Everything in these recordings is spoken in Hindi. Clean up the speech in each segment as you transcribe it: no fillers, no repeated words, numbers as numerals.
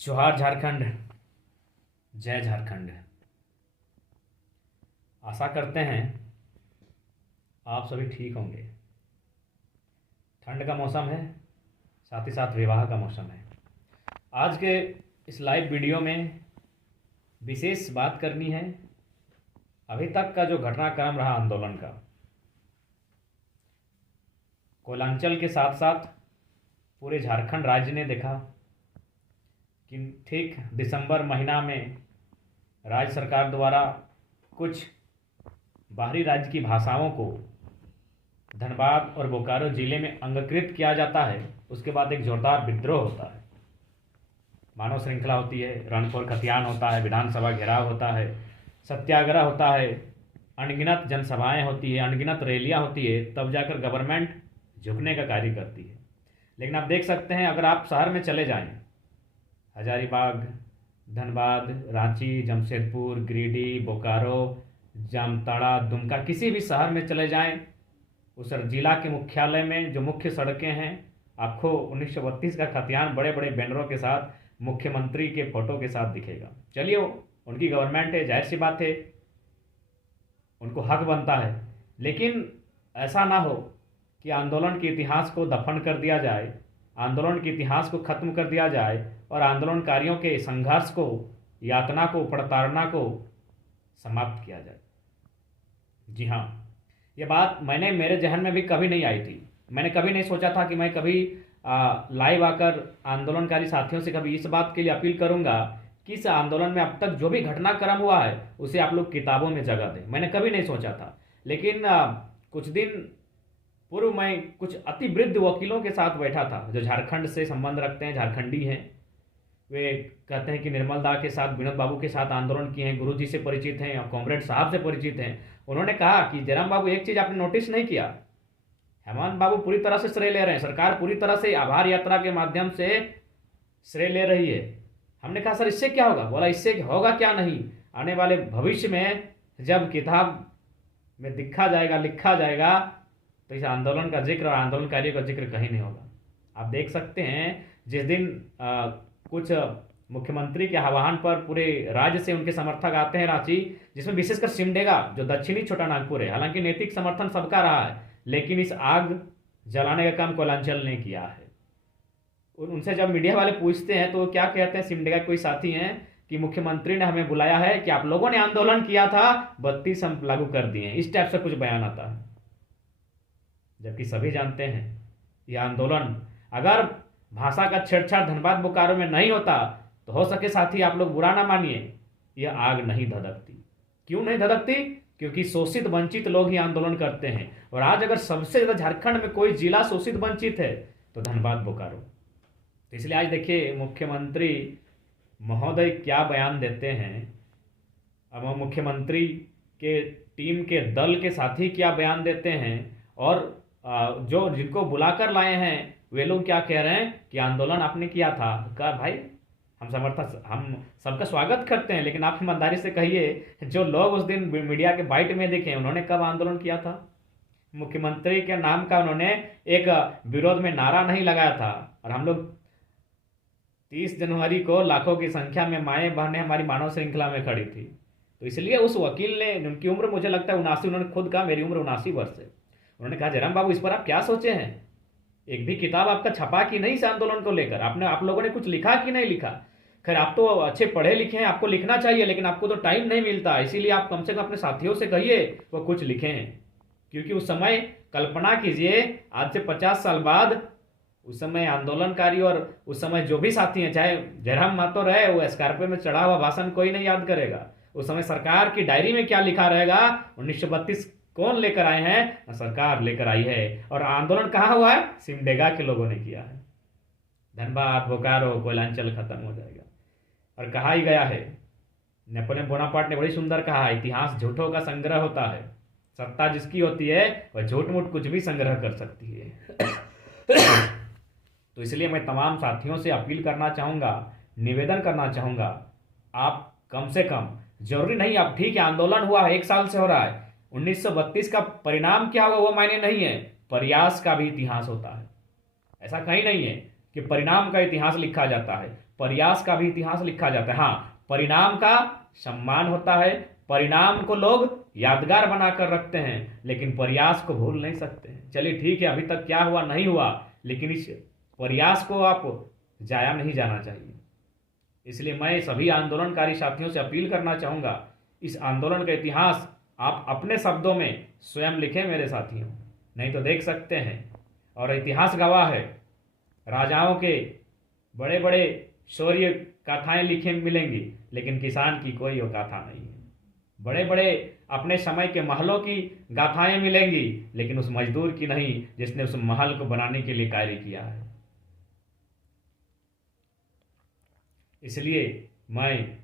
जोहार झारखंड, जय झारखंड। आशा करते हैं आप सभी ठीक होंगे। ठंड का मौसम है, साथ ही साथ विवाह का मौसम है। आज के इस लाइव वीडियो में विशेष बात करनी है अभी तक का जो घटनाक्रम रहा आंदोलन का। कोयलांचल के साथ साथ पूरे झारखंड राज्य ने देखा कि ठीक दिसंबर महीना में राज्य सरकार द्वारा कुछ बाहरी राज्य की भाषाओं को धनबाद और बोकारो जिले में अंगीकृत किया जाता है। उसके बाद एक जोरदार विद्रोह होता है, मानव श्रृंखला होती है, रणफोड़ खतियान होता है, विधानसभा घेराव होता है, सत्याग्रह होता है, अनगिनत जनसभाएं होती है, अनगिनत रैलियां होती है, तब जाकर गवर्नमेंट झुकने का कार्य करती है। लेकिन आप देख सकते हैं, अगर आप शहर में चले जाएं, हजारीबाग, धनबाद, रांची, जमशेदपुर, गिरिडीह, बोकारो, जामताड़ा, दुमका, किसी भी शहर में चले जाएं, उस जिला के मुख्यालय में जो मुख्य सड़कें हैं, आपको 1932 का खतियान बड़े बड़े बैनरों के साथ मुख्यमंत्री के फोटो के साथ दिखेगा। चलिए, उनकी गवर्नमेंट है, जाहिर सी बात है, उनको हक बनता है। लेकिन ऐसा ना हो कि आंदोलन के इतिहास को दफन कर दिया जाए, आंदोलन के इतिहास को खत्म कर दिया जाए और आंदोलनकारियों के संघर्ष को, यातना को, प्रताड़ना को समाप्त किया जाए। जी हाँ, ये बात मेरे जहन में भी कभी नहीं आई थी। मैंने कभी नहीं सोचा था कि मैं कभी लाइव आकर आंदोलनकारी साथियों से कभी इस बात के लिए अपील करूंगा कि इस आंदोलन में अब तक जो भी घटनाक्रम हुआ है उसे आप लोग किताबों में जगह दें। मैंने कभी नहीं सोचा था। लेकिन कुछ दिन पूर्व मैं कुछ अति वृद्ध वकीलों के साथ बैठा था जो झारखंड से संबंध रखते हैं, झारखंडी हैं। वे कहते हैं कि निर्मल दा के साथ, विनोद बाबू के साथ आंदोलन किए हैं, गुरुजी से परिचित हैं और कॉमरेड साहब से परिचित हैं। उन्होंने कहा कि जयराम बाबू, एक चीज़ आपने नोटिस नहीं किया, हेमंत बाबू पूरी तरह से श्रेय ले रहे हैं, सरकार पूरी तरह से आभार यात्रा के माध्यम से श्रेय ले रही है। हमने कहा, सर इससे क्या होगा? बोला, इससे होगा क्या नहीं, आने वाले भविष्य में जब किताब में लिखा जाएगा तो इस आंदोलन का जिक्र और आंदोलनकारियों का जिक्र कहीं नहीं होगा। आप देख सकते हैं, जिस दिन कुछ मुख्यमंत्री के आह्वान पर पूरे राज्य से उनके समर्थक आते हैं रांची, जिसमें विशेषकर सिमडेगा जो दक्षिणी छोटा नागपुर है, हालांकि नैतिक समर्थन सबका रहा है, लेकिन इस आग जलाने का काम कोयलांचल ने किया है। उनसे जब मीडिया वाले पूछते हैं तो क्या कहते हैं, सिमडेगा कोई साथी हैं, कि मुख्यमंत्री ने हमें बुलाया है कि आप लोगों ने आंदोलन किया था, 32 हम लागू कर दिए, इस टाइप से कुछ बयान आता है। जबकि सभी जानते हैं यह आंदोलन अगर भाषा का छेड़छाड़ धनबाद बोकारो में नहीं होता तो हो सके साथी, आप लोग बुरा ना मानिए, यह आग नहीं धधकती। क्यों नहीं धधकती? क्योंकि शोषित वंचित लोग ही आंदोलन करते हैं। और आज अगर सबसे ज्यादा झारखंड में कोई जिला शोषित वंचित है तो धनबाद बोकारो। तो इसलिए आज देखिए मुख्यमंत्री महोदय क्या बयान देते हैं। अब मुख्यमंत्री के टीम के दल के साथी क्या बयान देते हैं और जो जिनको बुलाकर लाए हैं वे लोग क्या कह रहे हैं कि आंदोलन आपने किया था। कहा, भाई हम सबका स्वागत करते हैं, लेकिन आप ईमानदारी से कहिए, जो लोग उस दिन मीडिया के बाइट में देखे उन्होंने कब आंदोलन किया था? मुख्यमंत्री के नाम का उन्होंने एक विरोध में नारा नहीं लगाया था। और हम लोग 30 जनवरी को लाखों की संख्या में माएँ बहनें हमारी मानव श्रृंखला में खड़ी थी। तो इसलिए उस वकील ने, उनकी उम्र मुझे लगता है 79, उन्होंने खुद कहा मेरी उम्र 79 वर्ष है। उन्होंने कहा, जयराम बाबू इस पर आप क्या सोचे हैं? एक भी किताब आपका छपा कि नहीं इस आंदोलन को लेकर? आप लोगों ने कुछ लिखा कि नहीं लिखा? खैर, आप तो अच्छे पढ़े लिखे हैं, आपको लिखना चाहिए, लेकिन आपको तो टाइम नहीं मिलता। इसीलिए आप कम से कम अपने साथियों से कहिए वो कुछ लिखें। क्योंकि उस समय कल्पना कीजिए, आज से 50 साल बाद उस समय आंदोलनकारी और उस समय जो भी साथी हैं, चाहे जयराम महतो रहे, वो स्कॉर्पियो में चढ़ा हुआ भाषण कोई नहीं याद करेगा। उस समय सरकार की डायरी में क्या लिखा रहेगा, 1932 कौन लेकर आए हैं? सरकार लेकर आई है। और आंदोलन कहाँ हुआ है? सिमडेगा के लोगों ने किया है। धनबाद, बोकारो, कोयलांचल खत्म हो जाएगा। और कहा ही गया है, नेपोलियन बोनापार्ट ने बड़ी सुंदर कहा है, इतिहास झूठों का संग्रह होता है, सत्ता जिसकी होती है वह झूठ मूठ कुछ भी संग्रह कर सकती है। तो इसलिए मैं तमाम साथियों से अपील करना चाहूँगा, निवेदन करना चाहूँगा, आप कम से कम, जरूरी नहीं आप ठीक है आंदोलन हुआ है, 1 साल से हो रहा है, 1932 का परिणाम क्या होगा वो मायने नहीं है, प्रयास का भी इतिहास होता है। ऐसा कहीं नहीं है कि परिणाम का इतिहास लिखा जाता है, प्रयास का भी इतिहास लिखा जाता है। हाँ, परिणाम का सम्मान होता है, परिणाम को लोग यादगार बनाकर रखते हैं, लेकिन प्रयास को भूल नहीं सकते हैं। चलिए ठीक है, अभी तक क्या हुआ नहीं हुआ, लेकिन इस प्रयास को आप जाया नहीं जाना चाहिए। इसलिए मैं सभी आंदोलनकारी साथियों से अपील करना चाहूँगा, इस आंदोलन का इतिहास आप अपने शब्दों में स्वयं लिखें मेरे साथियों, नहीं तो देख सकते हैं और इतिहास गवाह है, राजाओं के बड़े बड़े शौर्य गाथाएं लिखे मिलेंगी, लेकिन किसान की कोई वो गाथा नहीं है। बड़े बड़े अपने समय के महलों की गाथाएं मिलेंगी, लेकिन उस मजदूर की नहीं जिसने उस महल को बनाने के लिए कार्य किया है। इसलिए मैं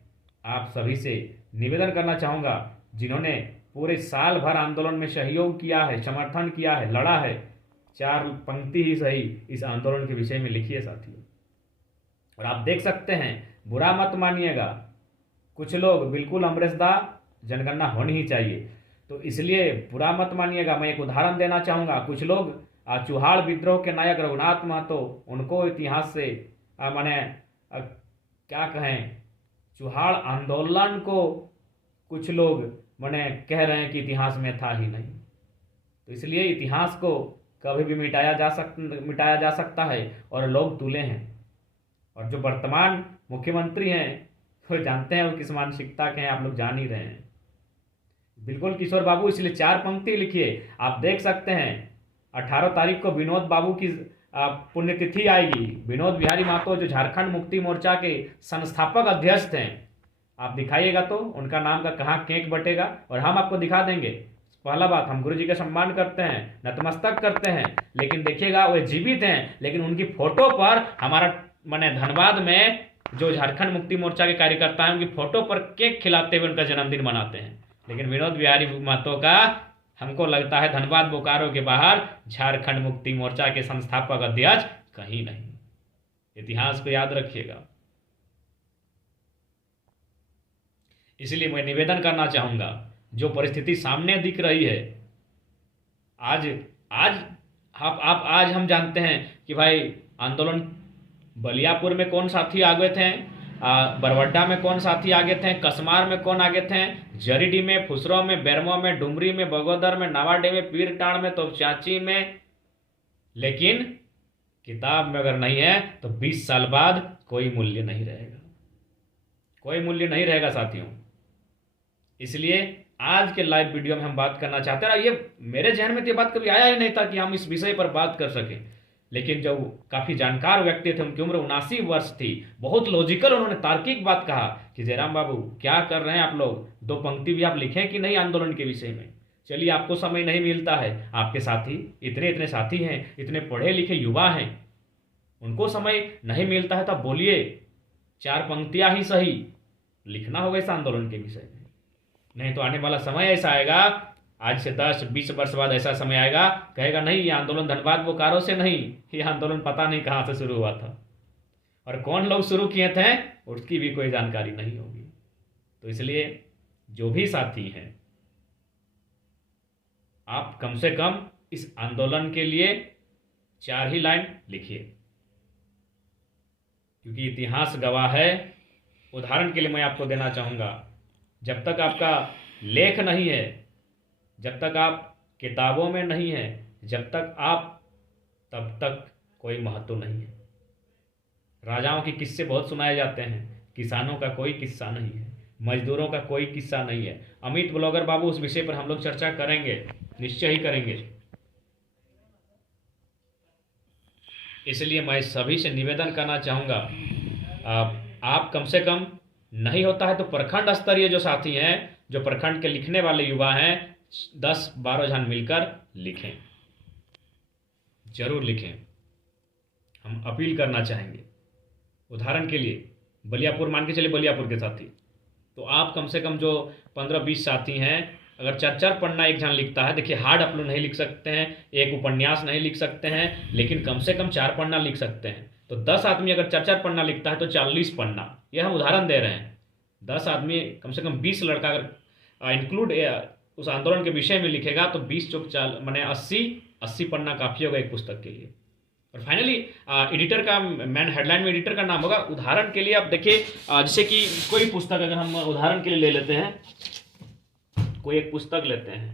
आप सभी से निवेदन करना चाहूँगा, जिन्होंने पूरे साल भर आंदोलन में सहयोग किया है, समर्थन किया है, लड़ा है, 4 पंक्ति ही सही इस आंदोलन के विषय में लिखिए साथियों। और आप देख सकते हैं, बुरा मत मानिएगा, कुछ लोग बिल्कुल अमरेशदा जनगणना होनी ही चाहिए, तो इसलिए बुरा मत मानिएगा। मैं एक उदाहरण देना चाहूँगा, कुछ लोग चुहाड़ विद्रोह के नायक रघुनाथ महतो, उनको इतिहास से माने क्या कहें, चुहाड़ आंदोलन को कुछ लोग माने कह रहे हैं कि इतिहास में था ही नहीं। तो इसलिए इतिहास को कभी भी मिटाया जा सकता है और लोग तुले हैं। और जो वर्तमान मुख्यमंत्री हैं वो जानते हैं वो किस मानसिकता के हैं, आप लोग जान ही रहे हैं। बिल्कुल किशोर बाबू, इसलिए 4 पंक्ति लिखिए। आप देख सकते हैं 18 तारीख को विनोद बाबू की पुण्यतिथि आएगी। विनोद बिहारी महतो जो झारखंड मुक्ति मोर्चा के संस्थापक अध्यक्ष थे, आप दिखाइएगा तो उनका नाम का कहाँ केक बटेगा, और हम आपको दिखा देंगे। पहला बात, हम गुरु जी का सम्मान करते हैं, नतमस्तक करते हैं, लेकिन देखिएगा वो जीवित हैं, लेकिन उनकी फोटो पर हमारा माने धनबाद में जो झारखंड मुक्ति मोर्चा के कार्यकर्ता हैं उनकी फोटो पर केक खिलाते हुए उनका जन्मदिन मनाते हैं। लेकिन विनोद बिहारी महतो का हमको लगता है धनबाद बोकारो के बाहर झारखंड मुक्ति मोर्चा के संस्थापक अध्यक्ष कहीं नहीं। इतिहास को याद रखिएगा। इसलिए मैं निवेदन करना चाहूंगा, जो परिस्थिति सामने दिख रही है आज हम जानते हैं कि भाई आंदोलन बलियापुर में कौन साथी आगे थे, बरवड्डा में कौन साथी आगे थे, कसमार में कौन आगे थे, जरीडी में, फुसरो में, बेरमो में, डुमरी में, बगोदर में, नवाडे में, पीरटाण में, तो चाची में। लेकिन किताब में अगर नहीं है तो 20 साल बाद कोई मूल्य नहीं रहेगा, कोई मूल्य नहीं रहेगा साथियों। इसलिए आज के लाइव वीडियो में हम बात करना चाहते हैं। ये मेरे जहन में तो ये बात कभी आया ही नहीं था कि हम इस विषय पर बात कर सकें, लेकिन जो काफ़ी जानकार व्यक्ति थे, उनकी उम्र 79 वर्ष थी, बहुत लॉजिकल उन्होंने तार्किक बात कहा कि जयराम बाबू क्या कर रहे हैं आप लोग, 2 पंक्ति भी आप लिखें कि नहीं आंदोलन के विषय में। चलिए आपको समय नहीं मिलता है, आपके साथी इतने साथी हैं, इतने पढ़े लिखे युवा हैं, उनको समय नहीं मिलता है, तब बोलिए 4 पंक्तियाँ ही सही लिखना होगा इस आंदोलन के विषय में। नहीं तो आने वाला समय ऐसा आएगा, आज से 10-20 वर्ष बाद ऐसा समय आएगा, कहेगा नहीं ये आंदोलन धनबाद बोकारो से नहीं, ये आंदोलन पता नहीं कहाँ से शुरू हुआ था और कौन लोग शुरू किए थे उसकी भी कोई जानकारी नहीं होगी। तो इसलिए जो भी साथी हैं, आप कम से कम इस आंदोलन के लिए 4 ही लाइन लिखिए, क्योंकि इतिहास गवाह है। उदाहरण के लिए मैं आपको देना चाहूँगा, जब तक आपका लेख नहीं है, जब तक आप किताबों में नहीं है, जब तक आप, तब तक कोई महत्व नहीं है। राजाओं के किस्से बहुत सुनाए जाते हैं, किसानों का कोई किस्सा नहीं है, मजदूरों का कोई किस्सा नहीं है। अमित ब्लॉगर बाबू उस विषय पर हम लोग चर्चा करेंगे, निश्चय ही करेंगे। इसलिए मैं सभी से निवेदन करना चाहूँगा, आप कम से कम नहीं होता है तो प्रखंड स्तरीय जो साथी हैं, जो प्रखंड के लिखने वाले युवा हैं, 10-12 जन मिलकर लिखें, जरूर लिखें। हम अपील करना चाहेंगे। उदाहरण के लिए बलियापुर, मान के चलिए बलियापुर के साथी, तो आप कम से कम जो 15-20 साथी हैं, अगर 4-4 पन्ना एक जन लिखता है, देखिए हार्ड आप लोग नहीं लिख सकते हैं, एक उपन्यास नहीं लिख सकते हैं, लेकिन कम से कम 4 पन्ना लिख सकते हैं। तो 10 आदमी अगर 4-4 पन्ना लिखता है तो 40 पन्ना, ये हम उदाहरण दे रहे हैं। 10 आदमी कम से कम 20 लड़का अगर इंक्लूड उस आंदोलन के विषय में लिखेगा तो 20 चौक 4 माने 80 पन्ना काफ़ी होगा एक पुस्तक के लिए। और फाइनली एडिटर का मेन हेडलाइन में एडिटर का नाम होगा। उदाहरण के लिए आप देखिए, जैसे कि कोई पुस्तक अगर हम उदाहरण के लिए ले लेते हैं, कोई एक पुस्तक लेते हैं,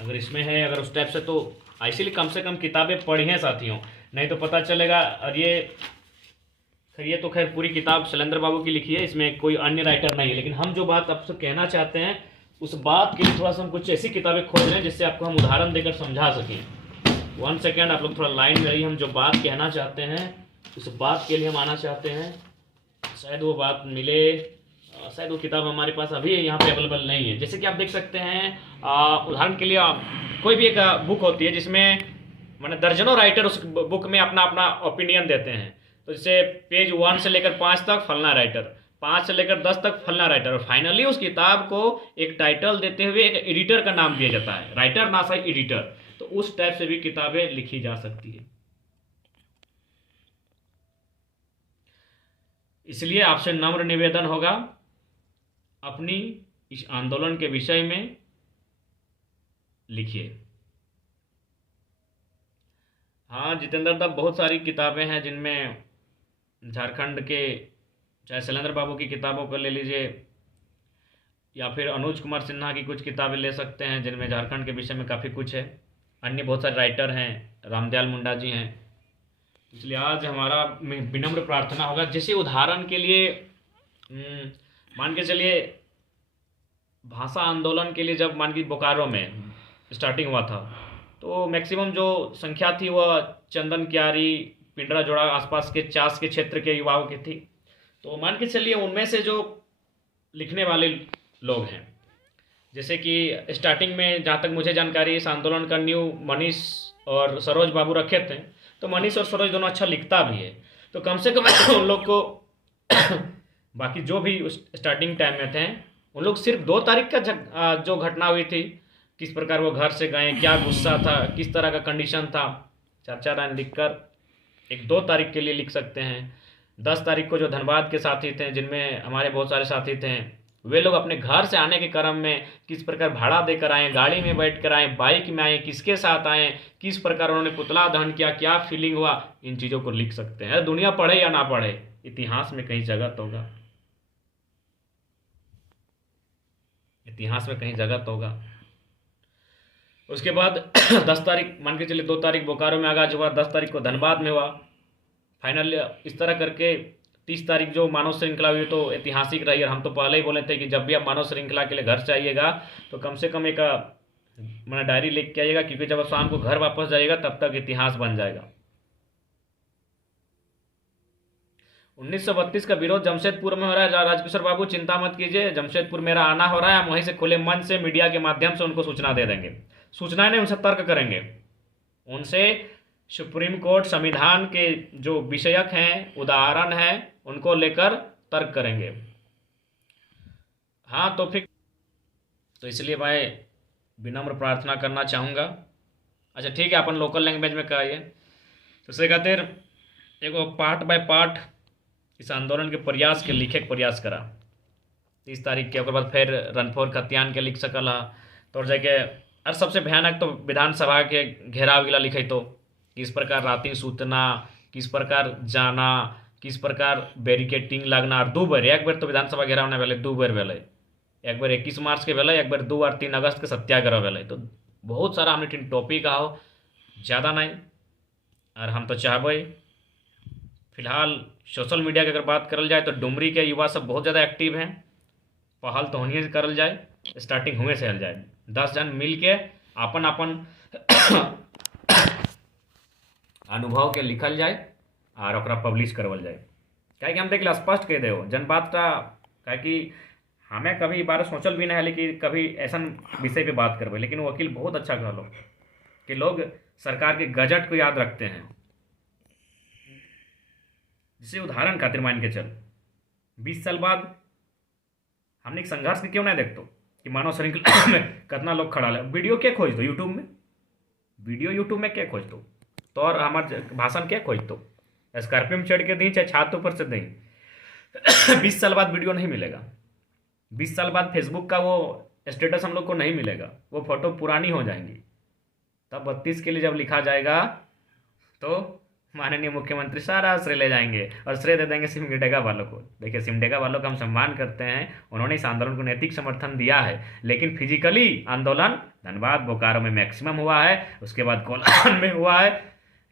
अगर इसमें है, अगर उस टाइप से, तो इसीलिए कम से कम किताबें पढ़ी हैं साथियों, नहीं तो पता चलेगा। और ये तो खैर पूरी किताब शैलेंद्र बाबू की लिखी है, इसमें कोई अन्य राइटर नहीं है, लेकिन हम जो बात आपसे कहना चाहते हैं उस बात के लिए थोड़ा सा हम कुछ ऐसी किताबें खोज रहे हैं जिससे आपको हम उदाहरण देकर समझा सकें। 1 सेकेंड, आप लोग थोड़ा लाइन में रहिए। हम जो बात कहना चाहते हैं उस बात के लिए हम आना चाहते हैं, शायद वो बात मिले, शायद वो किताब हमारे पास अभी यहाँ पे अवेलेबल नहीं है। जैसे कि आप देख सकते हैं, उदाहरण के लिए कोई भी एक बुक होती है जिसमें माने दर्जनों राइटर उस बुक में अपना अपना ओपिनियन देते हैं। तो जैसे पेज 1 से लेकर 5 तक फलना राइटर, 5 से लेकर 10 तक फलना राइटर, और फाइनली उस किताब को एक टाइटल देते हुए एक एडिटर का नाम दिया जाता है, राइटर ना सही एडिटर। तो उस टाइप से भी किताबें लिखी जा सकती है। इसलिए आपसे नम्र निवेदन होगा, अपनी इस आंदोलन के विषय में लिखिए। हाँ जितेंद्र दा, बहुत सारी किताबें हैं जिनमें झारखंड के, चाहे शैलेंद्र बाबू की किताबों को ले लीजिए, या फिर अनुज कुमार सिन्हा की कुछ किताबें ले सकते हैं जिनमें झारखंड के विषय में काफ़ी कुछ है। अन्य बहुत सारे राइटर हैं, रामदयाल मुंडा जी हैं। इसलिए आज हमारा विनम्र प्रार्थना होगा, जैसे उदाहरण के लिए मान के चलिए, भाषा आंदोलन के लिए जब मान के बोकारो में स्टार्टिंग हुआ था, तो मैक्सिमम जो संख्या थी वह चंदन क्यारी, पिंडरा जोड़ा, आसपास के चास के क्षेत्र के युवाओं की थी। तो मान के चलिए उनमें से जो लिखने वाले लोग हैं, जैसे कि स्टार्टिंग में जहाँ तक मुझे जानकारी, इस आंदोलन का न्यू मनीष और सरोज बाबू रखे थे। तो मनीष और सरोज दोनों अच्छा लिखता भी है, तो कम से कम उन लोग को बाकी जो भी उस स्टार्टिंग टाइम में थे, उन लोग सिर्फ 2 तारीख का जो घटना हुई थी, किस प्रकार वो घर से गए, क्या गुस्सा था, किस तरह का कंडीशन था, 4-4 लाइन लिखकर एक 2 तारीख के लिए लिख सकते हैं। 10 तारीख को जो धनबाद के साथी थे, जिनमें हमारे बहुत सारे साथी थे, वे लोग अपने घर से आने के क्रम में किस प्रकार भाड़ा देकर आए, गाड़ी में बैठ कर आए, बाइक में आए, किसके साथ आए, किस प्रकार उन्होंने पुतला दहन किया, क्या फीलिंग हुआ, इन चीज़ों को लिख सकते हैं। दुनिया पढ़े या ना पढ़े, इतिहास में कहीं जगह तो होगा, इतिहास में कहीं जगह तो होगा। उसके बाद 10 तारीख मान के चलिए, 2 तारीख बोकारो में आगाज हुआ, 10 तारीख को धनबाद में हुआ, फाइनल इस तरह करके 30 तारीख जो मानव श्रृंखला हुई तो ऐतिहासिक रही। और हम तो पहले ही बोले थे कि जब भी आप मानव श्रृंखला के लिए घर से आइएगा तो कम से कम एक मैंने डायरी लिख के आइएगा, क्योंकि जब आप शाम को घर वापस जाइएगा तब तक इतिहास बन जाएगा। 1932 का विरोध जमशेदपुर में हो रहा है। राजकिशोर बाबू चिंता मत कीजिए, जमशेदपुर मेरा आना हो रहा है, हम वहीं से खुले मन से मीडिया के माध्यम से उनको सूचना दे देंगे। सूचना नहीं, उनसे तर्क करेंगे, उनसे सुप्रीम कोर्ट संविधान के जो विषयक हैं, उदाहरण हैं, उनको लेकर तर्क करेंगे। हाँ तो फिर तो इसलिए मैं विनम्र प्रार्थना करना चाहूँगा। अच्छा ठीक है, अपन लोकल लैंग्वेज में कहिए। तो से खातिर एगो पार्ट बाय पार्ट इस आंदोलन के प्रयास के लिखे के प्रयास करा 30 तारीख के, बाद फिर रनफोर खतियान के लिख सकल हा, तो जाके और सबसे भयानक तो विधानसभा के घेराव गिला लिखे, तो किस प्रकार राती सूतना, किस प्रकार जाना, किस प्रकार बैरिकेटिंग लगना। और 2 बार, एक बार तो विधानसभा घेराव नहीं भेले, 2 बार भेले, एक बार 21 मार्च के भेले, एक बार 2 और 3 अगस्त के सत्याग्रह भेले। तो बहुत सारा हमने टॉपिक हो, ज़्यादा नहीं। और हम तो चाहबे फिलहाल सोशल मीडिया की अगर बात करल जाए तो डुमरी के युवा सब बहुत ज़्यादा एक्टिव हैं, पहल तो होनिए से करल जाए, स्टार्टिंग हुए से हल जाए, 10 जन मिल के अपन अपन अनुभव के लिखल जाए और ओकरा पब्लिश करवल जाए। क्या कि हम देख स्पष्ट कह दे जन बात का, क्या कि हमें कभी बार सोचल भी नहीं है कि कभी ऐसा विषय पे बात करवे, लेकिन वकील बहुत अच्छा कहलो कि लोग सरकार के गजट को याद रखते हैं। जिसे उदाहरण खातिर मान के चल 20 साल बाद हमने एक संघर्ष के क्यों नहीं देखते कि मानव श्रृंखला में कितना लोग खड़ा है। वीडियो क्या खोज दो यूट्यूब में, वीडियो यूट्यूब में क्या खोज दो, तो और हमारे भाषण क्या खोज दो, स्कॉर्पियो में चढ़ के दी चाहे छात ऊपर से दी 20 साल बाद वीडियो नहीं मिलेगा। 20 साल बाद फेसबुक का वो स्टेटस हम लोग को नहीं मिलेगा, वो फोटो पुरानी हो जाएंगी। तब 32 के लिए जब लिखा जाएगा तो माननीय मुख्यमंत्री सारा श्रेय ले जाएंगे और श्रेय दे देंगे सिमडेगा वालों को। देखिए, सिमडेगा वालों का हम सम्मान करते हैं, उन्होंने इस आंदोलन को नैतिक समर्थन दिया है, लेकिन फिजिकली आंदोलन धनबाद बोकारो में मैक्सिमम हुआ है, उसके बाद कोल्हान में हुआ है,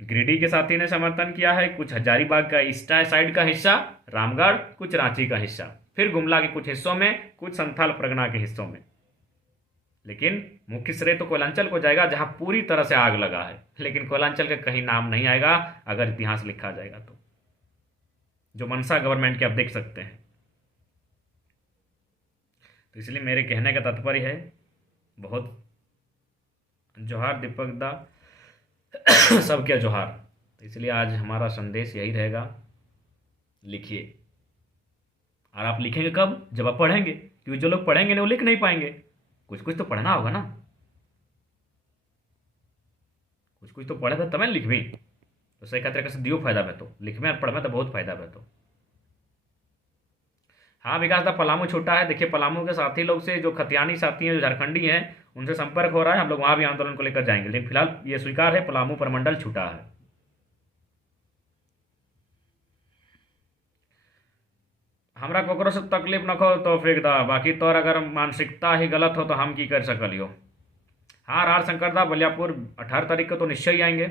गिरिडीह के साथी ने समर्थन किया है, कुछ हजारीबाग का ईस्ट साइड का हिस्सा, रामगढ़, कुछ रांची का हिस्सा, फिर गुमला के कुछ हिस्सों में, कुछ संथाल परगना के हिस्सों में। लेकिन मुख्य श्रेय तो कोयलांचल को जाएगा जहां पूरी तरह से आग लगा है, लेकिन कोयलांचल का कहीं नाम नहीं आएगा अगर इतिहास लिखा जाएगा तो, जो मनसा गवर्नमेंट के आप देख सकते हैं। तो इसलिए मेरे कहने का तात्पर्य है, बहुत जोहार दीपक दा सबके जोहार। तो इसलिए आज हमारा संदेश यही रहेगा, लिखिए। और आप लिखेंगे कब? जब आप पढ़ेंगे, क्योंकि जो लोग पढ़ेंगे नहीं वो लिख नहीं पाएंगे। कुछ कुछ तो पढ़ना होगा ना, कुछ कुछ तो पढ़े तब लिख भी तो सही तरीके से दियो फायदा में, तो लिखने और पढ़ने तो बहुत फायदा में। तो हाँ, विकास दा पलामू छूटा है। देखिए, पलामू के साथी लोग से जो खतियानी साथी हैं, जो झारखंडी हैं, उनसे संपर्क हो रहा है, हम लोग वहां भी आंदोलन को लेकर जाएंगे। लेकिन फिलहाल ये स्वीकार है, पलामू प्रमंडल छूटा है। हमरा ककरो से तकलीफ न हो तो फेंक दा, बाकी तोर अगर मानसिकता ही गलत हो तो हम की कर सकलियो। हाँ, रार शंकर दा बलियापुर 18 तारीख को तो निश्चय ही आएंगे।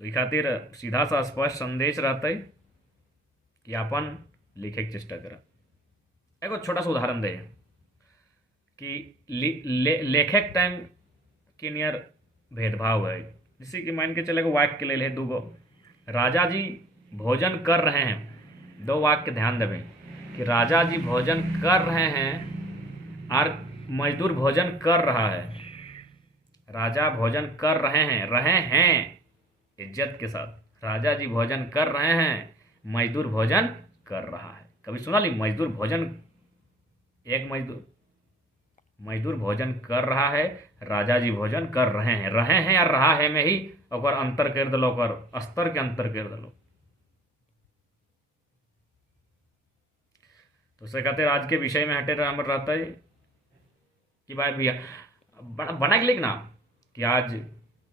तो ई खातिर सीधा सा स्पष्ट संदेश रहते कि अपन लिखे के चेष्टा करा। एगो छोटा सा उदाहरण दे कि लेखक टाइम के नियर भेदभाव है। जैसे कि मान के चले वाक्य के ले दूगो, राजा जी भोजन कर रहे हैं, दो वाक्य ध्यान देवें कि राजा जी भोजन कर रहे हैं और मजदूर भोजन कर रहा है। राजा भोजन कर रहे हैं इज्जत के साथ। राजा जी भोजन कर रहे हैं, मजदूर भोजन कर रहा है। कभी सुना ली मजदूर भोजन? एक मजदूर भोजन कर रहा है, राजा जी भोजन कर रहे हैं और रहा है में ही और अंतर कर दलो, और स्तर के अंतर कर दलो। तो उससे कहते आज के विषय में हटे हम रहता है कि भाई भैया बना के लिखना कि आज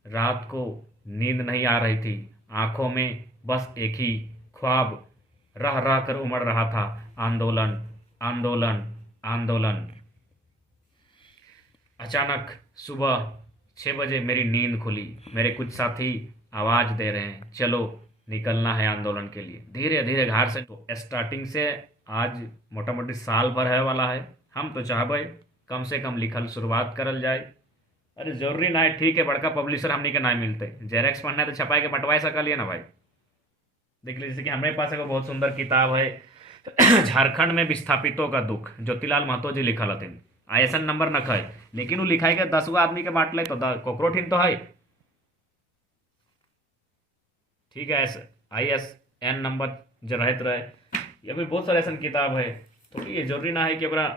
रात को नींद नहीं आ रही थी, आंखों में बस एक ही ख्वाब रह रह कर उमड़ रहा था, आंदोलन आंदोलन आंदोलन। अचानक सुबह 6 बजे मेरी नींद खुली, मेरे कुछ साथी आवाज़ दे रहे हैं, चलो निकलना है आंदोलन के लिए। धीरे धीरे घर से तो स्टार्टिंग से आज मोटा मोटी साल भर है वाला है। हम तो चाहबे कम से कम लिखल शुरुआत करल जाए। अरे जरूरी ना है, ठीक है, बड़का पब्लिशर हमनी के ना मिलते, जेरेक्स पढ़ना है तो छपाई के बंटवाए सकलिए ना भाई। देख लीजिए, जैसे कि हमारे पास एक बहुत सुंदर किताब है झारखंड में विस्थापितों का दुख, ज्योतिलाल महतो जी लिखल हथिन। ISN नंबर न है, लेकिन वो लिखाई के 10 आदमी के बांट ले तो कोकरोठिन तो है, ठीक है। ISN नंबर जो रहते रहे, या फिर बहुत सारे ऐसा किताब है। तो ये जरूरी ना है कि अपना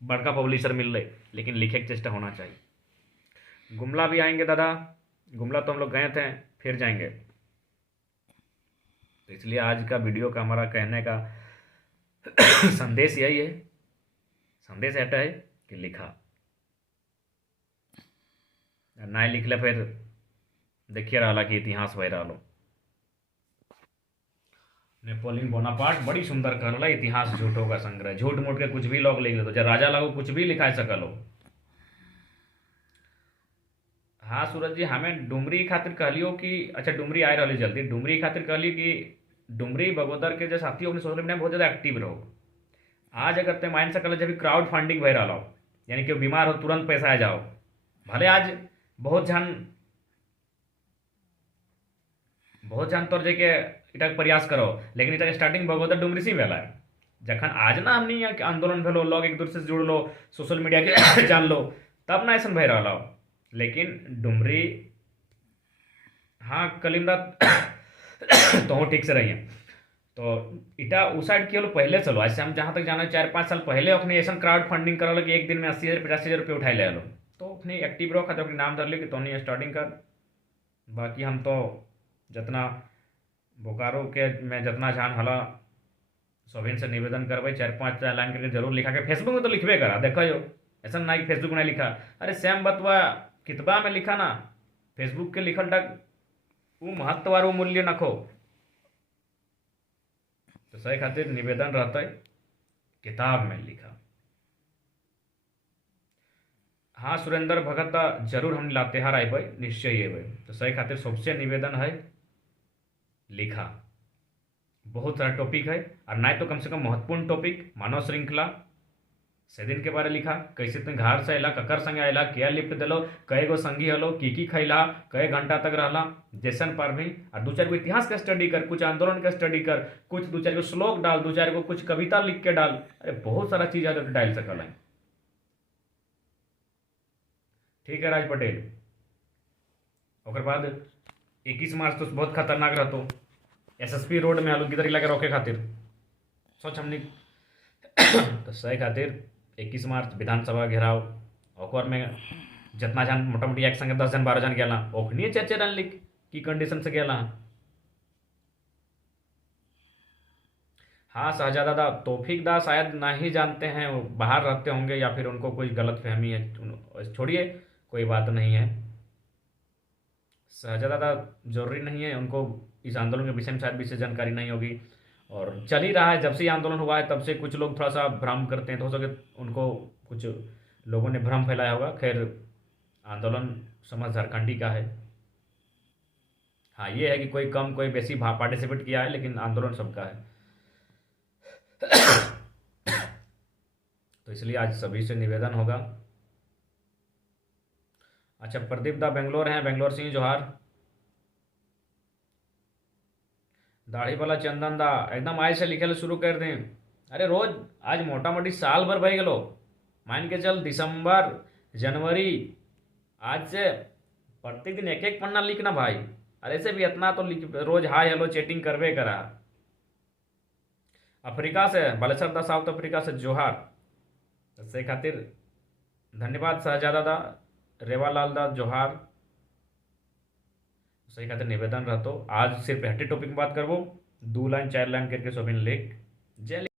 बड़का पब्लिशर मिल रहे, लेकिन लिखे की चेष्टा होना चाहिए। गुमला भी आएंगे दादा, गुमला तो हम लोग गए थे, फिर जाएंगे। तो इसलिए आज का वीडियो का हमारा कहने का संदेश यही है, संदेश ऐसा है कि लिखा ना लिख ले, फिर देखिए रहा कि इतिहास वह रहा। नेपोलियन बोनापार्ट बड़ी सुंदर कहला, इतिहास झूठों का संग्रह, झूठ मूठ के कुछ भी लोग लिख ले तो जब राजा लागू कुछ भी लिखा सकलो। हाँ सूरज जी, हमें डुमरी खातिर कहलियो कि अच्छा डुमरी आए रही जल्दी, डुमरी खातिर कहली कि डुमरी बगोदर के जो साथी अपने सोशल मीडिया में बहुत ज़्यादा एक्टिव रहो। आज अगर ते माइंड से कल जब क्राउड फंडिंग भय रहा हो, यानी कि बीमार हो तुरंत पैसा आ जाओ, भले आज बहुत जान तौर के इटा प्रयास करो, लेकिन इटा स्टार्टिंग बगोदर डुमरी से भेला है। जखन आज ना हमनी आंदोलन भेलो, लोग एक दूसरे से जुड़ लो, सोशल मीडिया के जान लो, तब ना ऐसा भय रहा हो। लेकिन डुमरी हाँ कलिंदा तो ठीक से रही है। तो इटा उस साइड की पहले चलो, ऐसे हम जहाँ तक जाना 4-5 साल पहले अपने ऐसा क्राउड फंडिंग करो कि एक दिन में 80,000 85,000 रुपये उठाई ले लो, तो अपनी एक्टिव रहो, खाते अपने नाम धर लो कि तो नहीं स्टार्टिंग कर। बाकी हम तो जितना बोकारो के में जितना जान हला सभी से निवेदन करबे, 4-5 लाइन करके जरूर लिखा के फेसबुक में तो लिखबे करा। देखो यो ऐसा ना कि फेसबुक में लिखा, अरे सेम बतवा किताबा में लिखा ना, फेसबुक के लिखल तक वो महत्व और वो मूल्य नखो। तो सही खातिर निवेदन रहता है किताब में लिखा। हाँ सुरेंद्र भगत दा जरूर हम लातेहार आए भाई, निश्चय ये भाई। तो सही खातिर सबसे निवेदन है लिखा। बहुत सारा टॉपिक है और ना तो कम से कम महत्वपूर्ण टॉपिक मानव श्रृंखला से दिन के बारे लिखा, कैसे तुम घर से अला, ककर संगे अला, क्या लिफ्ट दिलो, कई गो संगी हलो, की खैला, कई घंटा तक रहला, जैसन पर भी। और दो चार गो इतिहास का स्टडी कर, कुछ आंदोलन का स्टडी कर, कुछ दो चार गो श्लोक डाल, दो चार गो कुछ कविता लिख के डाल। अरे बहुत सारा चीज है डाल सकल है। ठीक है राज पटेल। और बाद 21 मार्च तो बहुत खतरनाक रहतो। एसएसपी रोड में आलू किधर इलाके रोके खातिर सोच हमने तो सही खातिर 21 मार्च विधानसभा घेराव ओकर में जितना जन मोटा मोटी एक संगे 10 जन 12 जन गेला, ओखनी चर्चा रन लिख की कंडीशन से गेला। हाँ शहजादा तौफीक दा शायद नहीं जानते हैं, वो बाहर रहते होंगे या फिर उनको कोई गलत फहमी है, छोड़िए कोई बात नहीं है। शहजादा जरूरी नहीं है उनको इस आंदोलन के विषय में शायद विशेष जानकारी नहीं होगी, और चल ही रहा है। जब से ये आंदोलन हुआ है तब से कुछ लोग थोड़ा सा भ्रम करते हैं, तो हो सके उनको कुछ लोगों ने भ्रम फैलाया होगा। खैर आंदोलन समझ झारखंडी का है। हाँ ये है कि कोई कम कोई बेसी पार्टिसिपेट किया है, लेकिन आंदोलन सबका है। तो इसलिए आज सभी से निवेदन होगा। अच्छा प्रदीप दा बेंगलोर हैं, बेंगलोर सिंह जोहार। दाढ़ी वाला चंदन दा एकदम आज से लिखे शुरू कर दें। अरे रोज आज मोटा मोटी साल भर बह गलो, मान के चल दिसंबर जनवरी, आज से प्रत्येक दिन एक एक पन्ना लिखना भाई। अरे ऐसे भी इतना तो लिख, रोज हाय हेलो चैटिंग करवे करा। अफ्रीका से बालेश्वर दा साउथ अफ्रीका से जोहार। से खातिर धन्यवाद शहजादा दा, रेवालाल दा जोहार। सही खातिर निवेदन रहतो आज सिर्फ हट्टी टॉपिक में बात करबो, 2 लाइन 4 लाइन करके सोबिन लिख जय